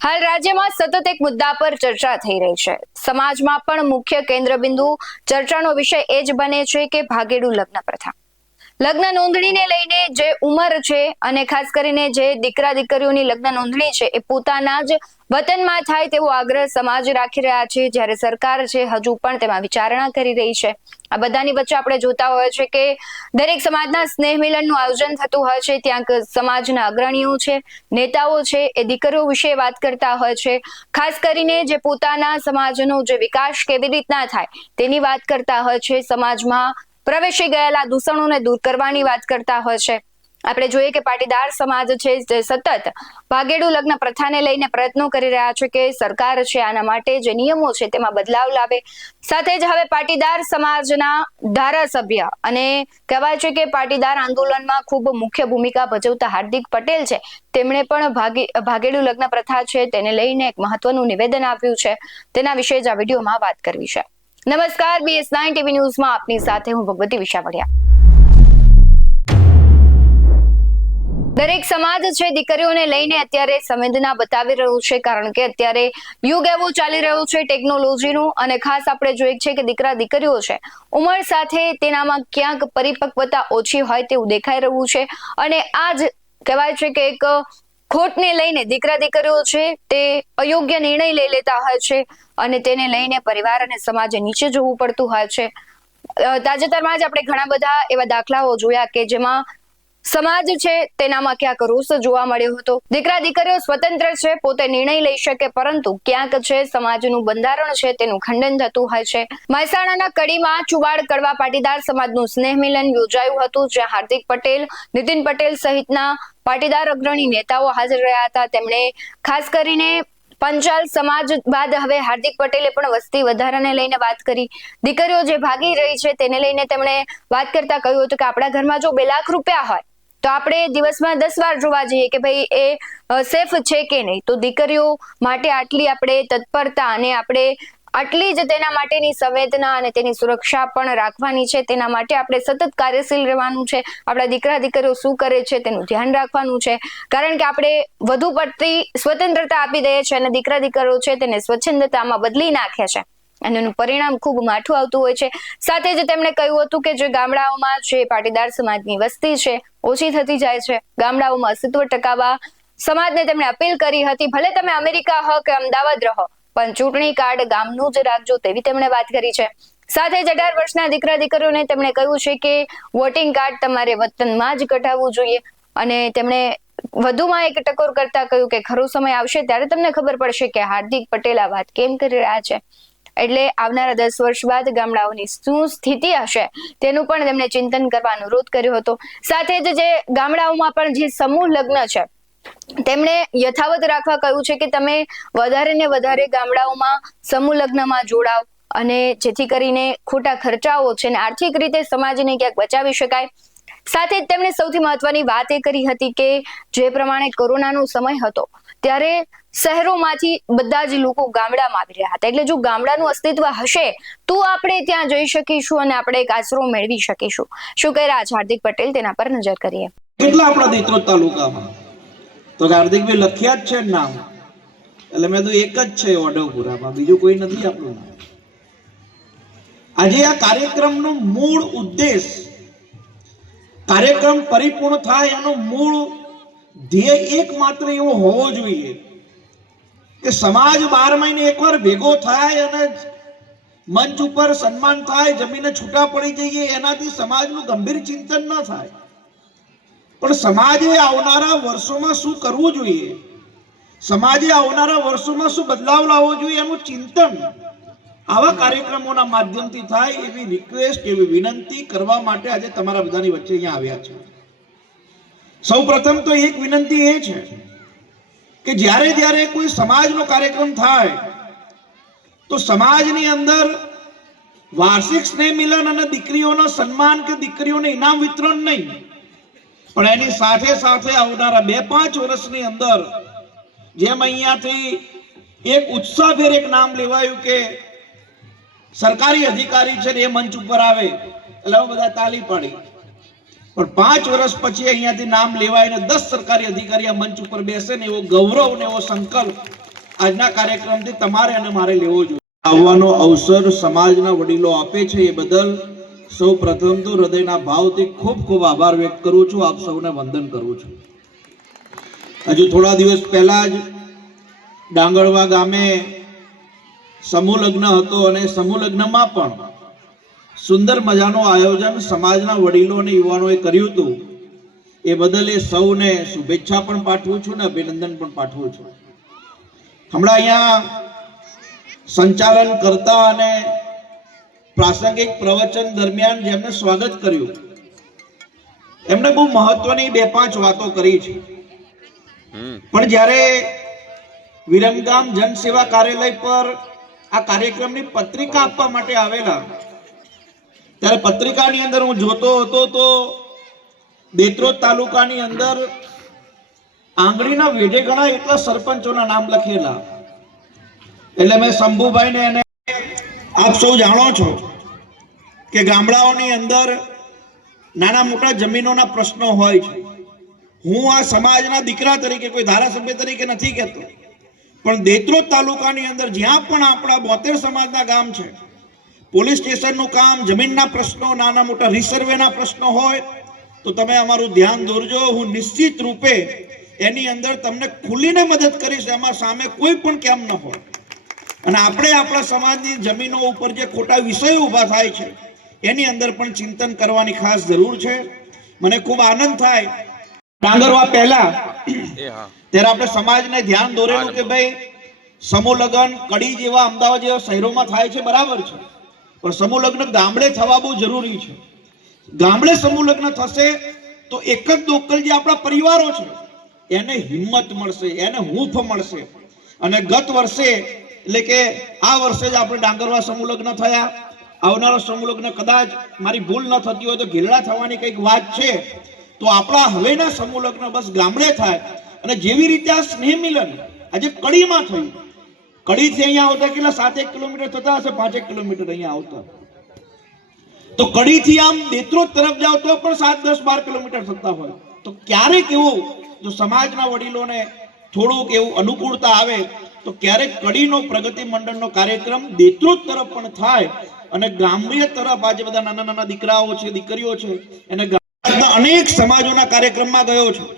હાલ રાજ્યમાં સતત એક મુદ્દા પર ચર્ચા થઈ રહી છે. સમાજમાં પણ મુખ્ય કેન્દ્રબિંદુ ચર્ચાનો વિષય એ જ બને છે કે ભાગેડુ લગ્ન પ્રથા. લગ્ન નોંધણીને લઈને જે ઉંમર છે અને ખાસ કરીને જે દીકરા દીકરીઓની લગ્ન નોંધણી છે એ પોતાના જ વતનમાં થાય તેવો આગ્રહ સમાજ રાખી રહ્યા છે, જ્યારે સરકાર છે હજુ પણ તેમાં વિચારણા કરી રહી છે. આ બધાની વચ્ચે આપણે જોતા હોય છે કે દરેક સમાજના સ્નેહ મિલનનું આયોજન થતું હોય છે. ત્યાં સમાજના અગ્રણીઓ છે, નેતાઓ છે, એ દીકરીઓ વિશે વાત કરતા હોય છે. ખાસ કરીને જે પોતાના સમાજનો જે વિકાસ કેવી રીતના થાય તેની વાત કરતા હોય છે. સમાજમાં પ્રવેશી ગયેલા દૂષણોને દૂર કરવાની વાત કરતા હોય છે. આપણે જોઈએ કે પાટીદાર સમાજ છે જે સતત ભાગેડુ લગ્ન પ્રથાને લઈને પ્રયત્નો કરી રહ્યા છે કે સરકાર છે આના માટે જે નિયમો છે તેમાં બદલાવ લાવે. સાથે જ હવે પાટીદાર સમાજના ધારાસભ્ય અને કહેવાય છે કે પાટીદાર આંદોલનમાં ખૂબ મુખ્ય ભૂમિકા ભજવતા હાર્દિક પટેલ છે, તેમણે પણ ભાગેડુ લગ્ન પ્રથા છે તેને લઈને એક મહત્વનું નિવેદન આપ્યું છે. તેના વિશે જ આ વિડીયોમાં વાત કરવી છે. નમસ્કાર, BS9 ટીવી ન્યૂઝમાં આપની સાથે હું ભગવતી વિશાવડિયા. દરેક સમાજ છે દીકરીઓને લઈને અત્યારે સંવેદના બતાવી રહ્યું છે, કારણ કે અત્યારે યુગ એવું ચાલી રહ્યું છે ટેકનોલોજીનું, અને ખાસ આપણે જોઈએ છે કે દીકરા દીકરીઓ છે ઉંમર સાથે તેનામાં ક્યાંક પરિપક્વતા ઓછી હોય તેવું દેખાઈ રહ્યું છે. અને આ જ કહેવાય છે કે એક ખોટને લઈને દીકરા દીકરીઓ છે તે અયોગ્ય નિર્ણય લઈ લેતા હોય છે અને તેને લઈને પરિવાર અને સમાજે નીચે જોવું પડતું હોય છે. તાજેતરમાં જ આપણે ઘણા બધા એવા દાખલાઓ જોયા કે જેમાં સમાજ છે તેનામાં ક્યાંક રોષ જોવા મળ્યો હતો. દીકરા દીકરીઓ સ્વતંત્ર છે, પોતે નિર્ણય લઈ શકે, પરંતુ ક્યાંક છે સમાજનું બંધારણ છે તેનું ખંડન થતું હોય છે. મહેસાણાના કડીમાં ચુવાડ કડવા પાટીદાર સમાજનું સ્નેહ મિલન યોજાયું હતું, જ્યાં હાર્દિક પટેલ, નીતિન પટેલ સહિતના પાટીદાર અગ્રણી નેતાઓ હાજર રહ્યા હતા. તેમણે ખાસ કરીને પંચાલ સમાજ બાદ હવે હાર્દિક પટેલે પણ વસ્તી વધારાને લઈને વાત કરી. દીકરીઓ જે ભાગી રહી છે તેને લઈને તેમણે વાત કરતા કહ્યું હતું કે આપણા ઘરમાં જો 2 લાખ રૂપિયા હોય તો આપણે દિવસમાં 10 વાર જોવા જઈએ કે ભાઈ એ સેફ છે કે નહીં. તો દીકરીઓ માટે આટલી આપણે તત્પરતા અને આપણે આટલી જ તેના માટેની સંવેદના અને તેની સુરક્ષા પણ રાખવાની છે. તેના માટે આપણે સતત કાર્યશીલ રહેવાનું છે. આપણા દીકરા દીકરીઓ શું કરે છે તેનું ધ્યાન રાખવાનું છે, કારણ કે આપણે વધુ પડતી સ્વતંત્રતા આપી દઈએ છીએ અને દીકરા દીકરીઓ છે તેને સ્વચ્છંદતામાં બદલી નાખે છે અને એનું પરિણામ ખૂબ માઠું આવતું હોય છે. સાથે જ તેમણે કહ્યું હતું કે જે ગામડાઓમાં જે પાટીદાર સમાજની વસ્તી છે ઓછી થતી જાય છે, ગામડાઓમાં અસ્તિત્વ ટકાવવા સમાજને તેમણે અપીલ કરી હતી. ભલે તમે અમેરિકા હો કે અમદાવાદ રહો, પણ ચૂંટણી કાર્ડ ગામનું જ રાખજો તેવી તેમણે વાત કરી છે. સાથે જ 18 વર્ષના દીકરા દીકરીઓને તેમણે કહ્યું છે કે વોટિંગ કાર્ડ તમારે વતનમાં જ કઢાવવું જોઈએ. અને તેમણે વધુમાં એક ટકોર કરતા કહ્યું કે ખરો સમય આવશે ત્યારે તમને ખબર પડશે કે હાર્દિક પટેલ આ વાત કેમ કરી રહ્યા છે. એટલે આવનારા 10 વર્ષ બાદ ગામડાઓની શું સ્થિતિ હશે તેનું પણ તેમણે ચિંતન કરવા અનુરોધ કર્યો હતો. સાથે જ જે ગામડાઓમાં પણ જે સમૂહ લગ્ન છે તેમણે યથાવત રાખવા કહ્યું છે કે તમે વધારે ને વધારે ગામડાઓમાં સમૂહ લગ્નમાં જોડાવ, અને જેથી કરીને ખોટા ખર્ચાઓ છે અને આર્થિક રીતે સમાજને ક્યાંક બચાવી શકાય. સાથે જ તેમણે સૌથી મહત્વની વાત એ કરી હતી કે જે પ્રમાણે કોરોનાનો સમય હતો ત્યારે શહેરોમાંથી બધા જ લોકો ગામડામાં આવી રહ્યા હતા. એટલે જો ગામડાનું અસ્તિત્વ હશે તો આપણે ત્યાં જઈ શકીશું અને આપણે એક આશરો મેળવી શકીશું. શું કહે રહ્યા છે હાર્દિક પટેલ, તેના પર નજર કરીએ. કેટલા આપણા દેત્રોદ તાલુકામાં તો હાર્દિકભાઈ લખ્યા જ છે નામ, એટલે મેં તો એક જ છે ઓઢવપુરામાં, બીજું કોઈ નથી આપણું નામ. આજે આ કાર્યક્રમનો મૂળ ઉદ્દેશ, કાર્યક્રમ પરિપૂર્ણ થાય એનો મૂળ ધ્યેય એકમાત્ર એવો હોવો જોઈએ કે સમાજ 12 મહિને એકવાર ભેગો થાય અને મંચ ઉપર સન્માન થાય, જમીને છૂટા પડી જઈએ એનાથી સમાજનું ગંભીર ચિંતન ન થાય. પણ સમાજે આવનારા વર્ષોમાં શું કરવું જોઈએ, સમાજે આવનારા વર્ષોમાં શું બદલાવ લાવવો જોઈએ એનું ચિંતન આવા કાર્યક્રમોના માધ્યમથી થાય એવી રિક્વેસ્ટ, એવી વિનંતી કરવા માટે આજે તમારા બધાની વચ્ચે અહીંયા આવ્યા છે. સૌ પ્રથમ તો એક વિનંતી એ છે કે જ્યારે કોઈ સમાજનો કાર્યક્રમ થાય તો સમાજની અંદર વાર્ષિક સ્નેહ મિલન અને દીકરીઓના સન્માન કે દીકરીઓને ઇનામ વિતરણ નહીં, પણ એની સાથે સાથે આવનારા 2-5 વર્ષની અંદર જેમ અહીંયાથી એક ઉત્સાહભેર એક નામ લેવાયું કે સરકારી અધિકારી છે એ મંચ ઉપર આવે એટલે બધા તાલી પાડી, પણ 5 વર્ષ પછી અહીંયાથી નામ લેવાય ને 10 સરકારી અધિકારી આ મંચ ઉપર બેસે ને એવો ગૌરવ ને એવો સંકલ્પ આજના કાર્યક્રમથી તમારે અને મારે લેવો જોઈએ. આવવાનો અવસર સમાજના વડીલો આપે છે એ બદલ સૌ પ્રથમ તો હૃદયના ભાવથી ખૂબ ખૂબ આભાર વ્યક્ત કરું છું. આપ સૌને વંદન કરું છું. હજુ થોડા દિવસ પહેલા જ ડાંગરવા ગામે સમૂહ લગ્ન હતો અને સમૂહ લગ્નમાં પણ સુંદર મજાનું આયોજન સમાજના વડીલો અને યુવાનોએ કર્યું હતું. એ બદલ એ સૌને શુભેચ્છા પણ પાઠવું છું ને અભિનંદન પણ પાઠવું છું. હમણાં અહીંયા સંચાલન કરતા અને પ્રાસંગિક પ્રવચન દરમિયાન જેમને સ્વાગત કર્યું એમને બહુ મહત્વની 2-5 વાતો કરી છે. પણ જ્યારે વિરમગામ જનસેવા કાર્યાલય પર આ કાર્યક્રમની પત્રિકા આપવા માટે આવેલા ત્યારે પત્રિકાની અંદર હું જોતો હતો તો દેત્રોદ તાલુકાની અંદર આંગળીના વેઢે ઘણા એટલા સરપંચોના નામ લખેલા. એટલે મેં શંભુભાઈને એને આપ સૌ જાણો છો કે ગામડાઓની અંદર નાના મોટા જમીનોના પ્રશ્નો હોય છે. હું આ સમાજના દીકરા તરીકે કોઈ ધારાસભ્ય તરીકે નથી કહેતો, પણ દેત્રોદ તાલુકાની અંદર જ્યાં પણ આપણા 72 સમાજના ગામ છે, પોલીસ સ્ટેશનનું કામ, જમીનના પ્રશ્નો, નાના મોટા રિસર્વેના પ્રશ્નો હોય તો તમે અમારું ધ્યાન દોરજો. હું નિશ્ચિત રૂપે એની અંદર તમને ખુલીને મદદ કરીશ. એમાં સામે કોઈ પણ કેમ ન હોય. અને આપણે આપણા સમાજની જમીનો ઉપર જે ખોટા વિષયો ઊભા થાય છે એની અંદર પણ ચિંતન કરવાની ખાસ જરૂર છે. મને ખૂબ આનંદ થાય ડાંગરવા પહેલા ત્યારે આપણે સમાજને ધ્યાન દોરેલું કે ભાઈ સમૂહ લગ્ન કડી જેવા અમદાવાદ જેવા શહેરોમાં થાય છે, બરાબર છે, પણ સમૂહ લગ્ન ગામડે થવા બહુ જરૂરી છે. ગામડે સમૂહ લગ્ન થશે તો એક જ લોકલ જે આપણા પરિવારો છે એને હિંમત મળશે, એને હૂંફ મળશે. અને ગત વર્ષે એટલે કે આ વર્ષે જ આપણે ડાંગરવા સમૂહ લગ્ન થયા. આવનારો સમૂહ લગ્ન કદાચ મારી ભૂલ ન થતી હોય તો ઘેરડા થવાની કંઈક વાત છે. તો આપણા હવેના સમૂહ લગ્ન બસ ગામડે થાય. અને જેવી રીતે આ સ્નેહ મિલન આજે કડીમાં થયું, કડીથી અહીંયા આવતા કેટલા 7-1 કિલોમીટર થતા હશે, 5-1 કિલોમીટર અહીંયા આવતા, તો કડીથી આમ દેત્રોદ તરફ જાવ તો પણ 7-10-12 કિલોમીટર થતા હોય. તો ક્યારેક એવું જો સમાજના વડીલોને થોડુંક એવું અનુકૂળતા આવે તો ક્યારેક કડીનો પ્રગતિ મંડળનો કાર્યક્રમ દેત્રોદ તરફ પણ થાય અને ગામ્ય તરફ આજે બધા નાના નાના દીકરાઓ છે, દીકરીઓ છે, એને અનેક સમાજોના કાર્યક્રમમાં ગયો છું.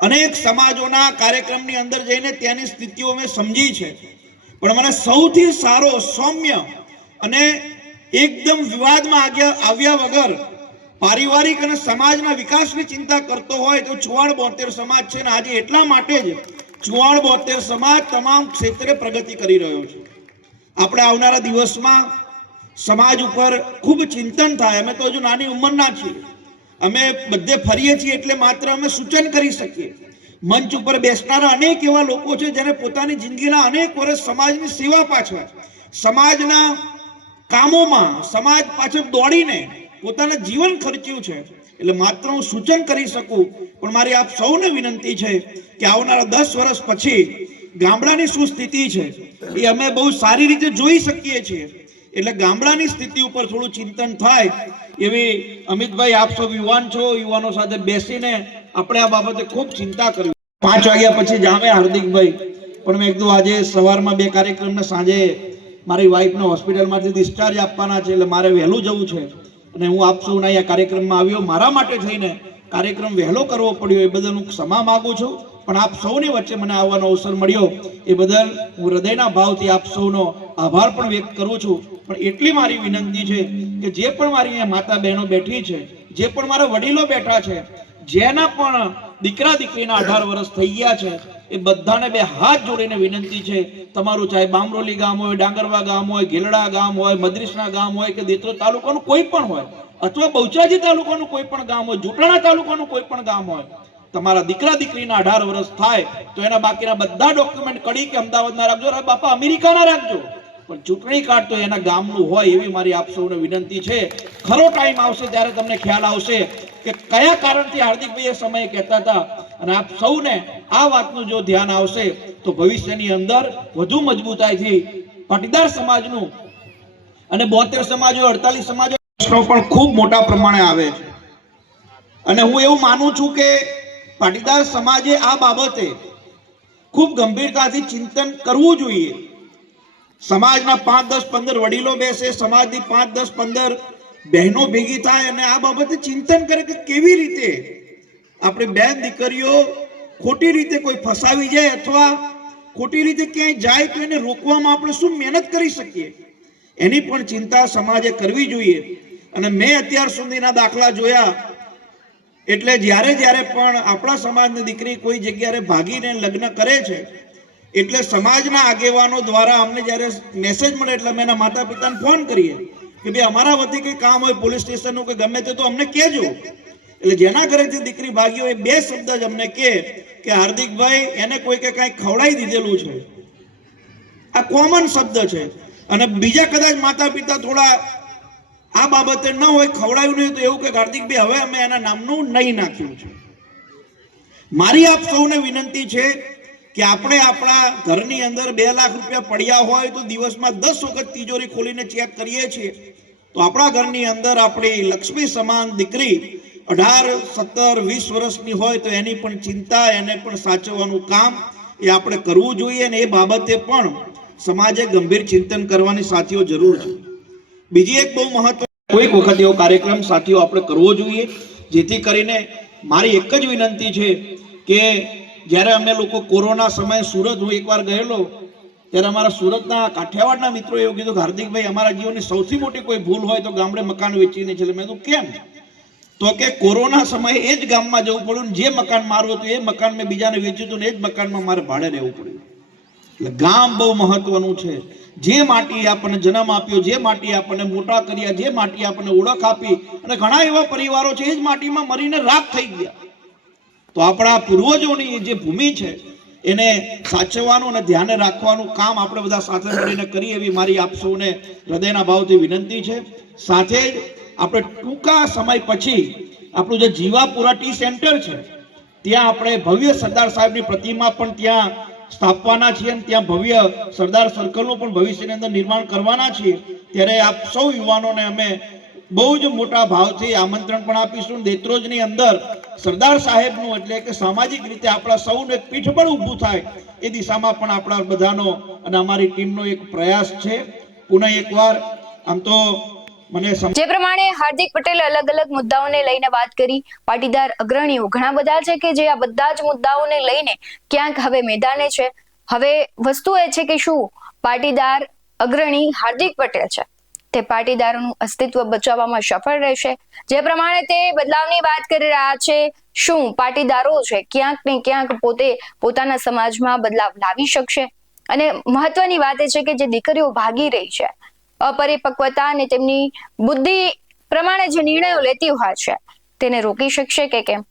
અનેક સમાજોના કાર્યક્રમની અંદર જઈને ત્યાંની સ્થિતિઓ મેં સમજી છે. પણ મને સૌથી સારો, સૌમ્ય અને એકદમ વિવાદમાં આવ્યા વગર પારિવારિક અને સમાજના વિકાસની ચિંતા કરતો હોય તો ચુવાડ બોતેર સમાજ છે. ને આજે એટલા માટે જ ચુવાડ બોતેર સમાજ તમામ ક્ષેત્રે પ્રગતિ કરી રહ્યો છે. આપણે આવનારા દિવસમાં સમાજ ઉપર ખૂબ ચિંતન થાય. અમે તો હજુ નાની ઉંમરના છીએ, અમે બધે ફરીએ છીએ એટલે માત્ર અમે સૂચન કરી શકીએ. મંચ ઉપર બેસનારા અનેક એવા લોકો છે જેને પોતાની જિંદગીના અનેક વર્ષ સમાજની સેવા પાછળ, સમાજના કામોમાં, સમાજ પાછળ દોડીને પોતાના જીવન ખર્ચ્યું છે. એટલે માત્ર હું સૂચન કરી શકું, પણ મારી આપ સૌને વિનંતી છે કે આવનારા 10 વર્ષ પછી ગામડાની શું સ્થિતિ છે એ અમે બહુ સારી રીતે જોઈ શકીએ છીએ. એટલે ગામડાની સ્થિતિ ઉપર થોડું ચિંતન થાય એવી અમિતભાઈ, આપ સૌ યુવાન છો, યુવાનો સાથે બેસીને આપણે આ બાબતે ખૂબ ચિંતા કરવી. 5 વાગ્યા પછી જામે હાર્દિકભાઈ, પણ મેં કીધું આજે સવારમાં 2 કાર્યક્રમને સાંજે મારી વાઈફને હોસ્પિટલમાંથી ડિસ્ચાર્જ આપવાના છે એટલે મારે વહેલું જવું છે. અને હું આપ સૌના અહીંયા કાર્યક્રમમાં આવ્યો, મારા માટે થઈને કાર્યક્રમ વહેલો કરવો પડ્યો એ બદલ હું ક્ષમા માંગુ છું. પણ આપ સૌની વચ્ચે મને આવવાનો અવસર મળ્યો એ બદલ હું હૃદયના ભાવથી આપ સૌનો આભાર પણ વ્યક્ત કરું છું. પણ એટલી મારી વિનંતી છે કે જે પણ મારી અહીંયા માતા બહેનો બેઠી છે, જે પણ મારા વડીલો બેઠા છે, જેના પણ દીકરા દીકરીના 18 વર્ષ થઈ ગયા છે, એ બધાને 2 હાથ જોડીને વિનંતી છે, તમારું ચાહે બામરોલી ગામ હોય, ડાંગરવા ગામ હોય, ગેલડા ગામ હોય, મદ્રીસના ગામ હોય કે દેત્રોદ તાલુકાનું કોઈ પણ હોય, અથવા બહુચરાજી તાલુકાનું કોઈ પણ ગામ હોય, જોટાણા તાલુકાનું કોઈ પણ ગામ હોય, તમારા દીકરા દીકરીના 18 વર્ષ થાય તો એના બાકીના બધા ડોક્યુમેન્ટ કડી કે અમદાવાદના રાખજો, અરે બાપા અમેરિકાના રાખજો, પણ ચૂંટણી કાર્ડ તો એના ગામનું હોય એવી મારી આપ સૌને વિનંતી છે. ખરો ટાઈમ આવશે ત્યારે તમને ખ્યાલ આવશે કે કયા કારણથી હાર્દિકભાઈ એ સમયે કહેતા હતા. અને આપ સૌને આ વાતનું જો ધ્યાન આવશે તો ભવિષ્યની અંદર વધુ મજબૂતાઈથી પાટીદાર સમાજનું અને 72 સમાજો, 48 સમાજો પ્રશ્નો પણ ખૂબ મોટા પ્રમાણે આવે છે. અને હું એવું માનું છું કે પાટીદાર સમાજે આ બાબતે ખૂબ ગંભીરતાથી ચિંતન કરવું જોઈએ. સમાજના 5, 10, 15 વડીલો બેસે, સમાજની 5, 10, 15 બહેનો ભેગી થાય અને આ બાબતે ચિંતન કરે કે કેવી રીતે આપણે બેન દીકરીઓ ખોટી રીતે કોઈ ફસાવી જાય અથવા ખોટી રીતે ક્યાંય જાય તો એને રોકવામાં આપણે શું મહેનત કરી શકીએ, એની પણ ચિંતા સમાજે કરવી જોઈએ. અને મેં અત્યાર સુધીના દાખલા જોયા એટલે જ્યારે પણ આપણા સમાજની દીકરી કોઈ જગ્યાએ ભાગીને લગ્ન કરે છે એટલે સમાજના આગેવાનો દ્વારા અમને જ્યારે મેસેજ મળે એટલે અમે એના માતા પિતાને ફોન કરીએ કે ભાઈ અમારા વતી કંઈ કામ હોય પોલીસ સ્ટેશનનું કે ગમે તે તો અમને કહેજો. એટલે જેના ઘરેથી દીકરી ભાગી હોય 2 શબ્દ જ અમને કહે કે હાર્દિકભાઈ એને કોઈકે કાંઈ ખવડાવી દીધેલું છે. આ કોમન શબ્દ છે. અને બીજા કદાચ માતા પિતા થોડા આ બાબતે ન હોય, ખવડાવ્યું નહીં તો એવું કે હાર્દિકભાઈ હવે અમે એના નામનું નહીં નાખ્યું છે. મારી આપ સૌને વિનંતી છે કે આપણે આપણા ઘરની અંદર 2 લાખ રૂપિયા પડ્યા હોય તો દિવસમાં 10 વખત તિજોરી ખોલીને ચેક કરીએ છીએ તો આપણા ઘરની અંદર આપણી લક્ષ્મી સમાન દીકરી 18, 17, 20 વર્ષની હોય તો એની પણ ચિંતા, એને પણ સાચવવાનું કામ એ આપણે કરવું જોઈએ. અને એ બાબતે પણ સમાજે ગંભીર ચિંતન કરવાની સાથીઓ જરૂર છે. બીજી એક બહુ મહત્વ, કોઈક વખત એવો કાર્યક્રમ સાથીઓ આપણે કરવો જોઈએ જેથી કરીને મારી એક જ વિનંતી છે કે જ્યારે અમે લોકો કોરોના સમયે સુરત, હું એકવાર ગયેલો ત્યારે અમારા સુરતના કાઠિયાવાડના મિત્રો એવું કીધું કે હાર્દિકભાઈ અમારા જીવનની સૌથી મોટી કોઈ ભૂલ હોય તો ગામડે મકાન વેચીને છે. મેં કીધું કેમ? તો કે કોરોના સમયે એ જ ગામમાં જવું પડ્યું, જે મકાન મારું હતું એ મકાન મેં બીજાને વેચ્યું હતું ને એ જ મકાનમાં મારે ભાડે રહેવું પડ્યું. એટલે ગામ બહુ મહત્વનું છે. જે માટી આપણને જન્મ આપ્યો, જે માટી આપણને મોટા કર્યા, જે માટી આપણને ઓળખ આપી, અને ઘણા એવા પરિવારો છે એ જ માટીમાં મરીને રાખ થઈ ગયા. તો આપણા પૂર્વજોની જે ભૂમિ છે એને સાચવવાનું અને ધ્યાને રાખવાનું કામ આપણે બધા સાથે મળીને કરીએ એવી મારી આપ સૌને હૃદયના ભાવથી વિનંતી છે. સાથે જ આપણે ટૂંકા સમય પછી આપણું જે જીવાપુરા ટી સેન્ટર છે ત્યાં આપણે ભવ્ય સરદાર સાહેબની પ્રતિમા પણ ત્યાં સ્થાપવાના છીએ અને ત્યાં ભવ્ય સરદાર સર્કલનું પણ ભવિષ્યની અંદર નિર્માણ કરવાના છીએ. ત્યારે આપ સૌ યુવાનોને અમે બહુ જ મોટા ભાવથી આમંત્રણ પણ આપીશું. દેત્રોજની અંદર સરદાર સાહેબનું એટલે કે સામાજિક રીતે આપણા સૌનું એક પીઠબળ ઊભું થાય એ દિશામાં પણ આપણા બધાનો અને અમારી ટીમનો એક પ્રયાસ છે. પુનઃ એકવાર આમ તો જે પ્રમાણે હાર્દિક પટેલે અલગ મુદ્દાઓને લઈને વાત કરી, પાટીદાર અગ્રણીઓ ઘણા બધા છે કે જે આ બધા જ મુદ્દાઓને લઈને ક્યાંક હવે મેદાને છે. હવે વસ્તુ એ છે કે શું પાટીદાર અગ્રણી હાર્દિક પટેલ છે તે પાટીદારોનું અસ્તિત્વ બચાવવામાં સફળ રહેશે? જે પ્રમાણે તે બદલાવની વાત કરી રહ્યા છે, શું પાટીદારો છે ક્યાંક ને ક્યાંક પોતાના સમાજમાં બદલાવ લાવી શકશે? અને મહત્વની વાત એ છે કે જે દીકરીઓ ભાગી રહી છે, અપરિપક્વતા અને તેમની બુદ્ધિ પ્રમાણે જે નિર્ણયો લેતી હોય છે તેને રોકી શકશે કે કેમ?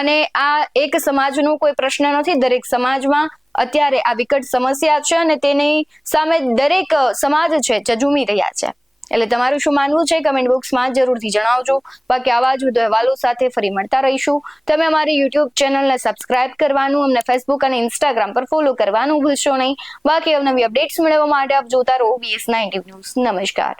અને આ એક સમાજનો કોઈ પ્રશ્ન નથી, દરેક સમાજમાં અત્યારે આ વિકટ સમસ્યા છે અને તેની સામે દરેક સમાજ છે ઝઝૂમી રહ્યા છે. એટલે તમારું શું માનવું છે કમેન્ટ બોક્સમાં જરૂરથી જણાવજો. બાકી આવા જ વધુ અહેવાલો સાથે ફરી મળતા રહીશું. તમે અમારી યુટ્યુબ ચેનલને સબસ્ક્રાઇબ કરવાનું, અમને ફેસબુક અને ઇન્સ્ટાગ્રામ પર ફોલો કરવાનું ભૂલશો નહીં. બાકી અવનવી અપડેટ્સ મેળવવા માટે આપ જોતા રહો BS19 ન્યૂઝ. નમસ્કાર.